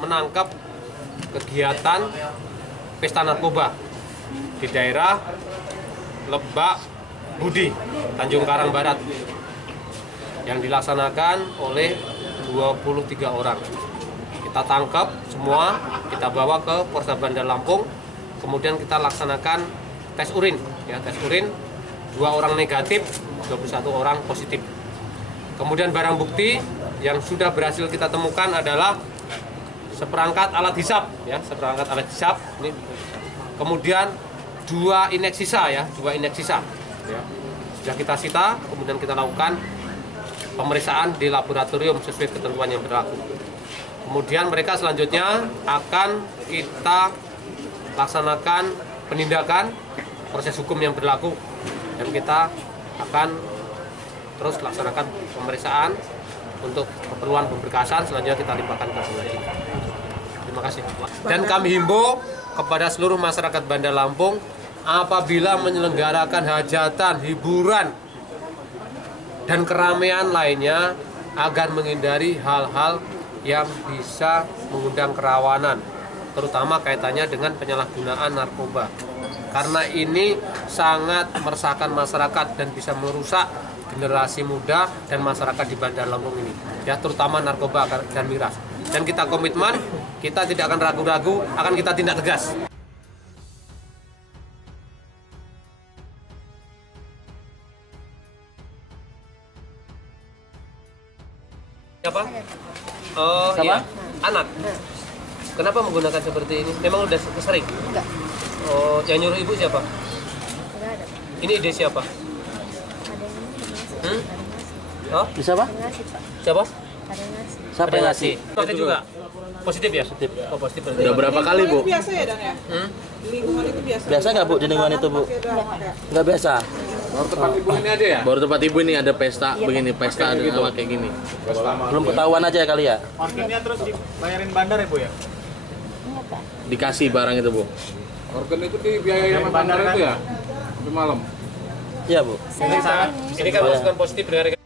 menangkap kegiatan pesta narkoba di daerah Lebak Budi, Tanjung Karang Barat yang dilaksanakan oleh 23 orang. Kita tangkap semua, kita bawa ke Polres Bandar Lampung, kemudian kita laksanakan tes urin. Ya, tes urin 2 orang negatif, 21 orang positif. Kemudian barang bukti yang sudah berhasil kita temukan adalah seperangkat alat hisap, ya, seperangkat alat hisap. Ini. Kemudian 2 inek sisa, ya, 2 inek sisa. Ya. Sudah kita sita, kemudian kita lakukan pemeriksaan di laboratorium sesuai ketentuan yang berlaku. Kemudian mereka selanjutnya akan kita laksanakan penindakan proses hukum yang berlaku dan kita akan terus laksanakan pemeriksaan untuk keperluan pemberkasan, selanjutnya kita limpahkan ke pengadilan. Terima kasih. Dan kami himbau kepada seluruh masyarakat Bandar Lampung apabila menyelenggarakan hajatan, hiburan, dan keramaian lainnya agar menghindari hal-hal yang bisa mengundang kerawanan, terutama kaitannya dengan penyalahgunaan narkoba. Karena ini sangat meresahkan masyarakat dan bisa merusak generasi muda dan masyarakat di Bandar Lampung ini, ya, terutama narkoba dan miras. Dan kita komitmen, kita tidak akan ragu-ragu, akan kita tindak tegas. Apa? Oh, iya. Anak. Kenapa menggunakan seperti ini? Memang udah sering? Enggak. Oh, yang nyuruh ibu siapa? Enggak ada. Ini ide siapa? Ada yang ngasih. Oh? Bisa Pak? Ngasih, Pak. Siapa? Ada yang ngasih. Siapa yang ngasih? Pakai juga. Positif ya? Positif. Oh, positif berarti. Udah berapa kali Bu? Biasa ya Dan ya? Di lingkungan itu biasa. Biasa nggak Bu di lingkungan itu Bu? Nggak biasa. Baru tempat ibu ini aja ya? Baru tempat ibu ini ada pesta begini, pesta ada gitu. sama kayak gini. Belum ketahuan aja kali ya. Parkirnya terus dibayarin bandar ya Bu ya? Iya, Pak. Dikasih barang itu Bu. Organ itu dibiayai sama bandar itu ya? Sampai malam? Iya Bu. Saya Ini kan masukan positif dari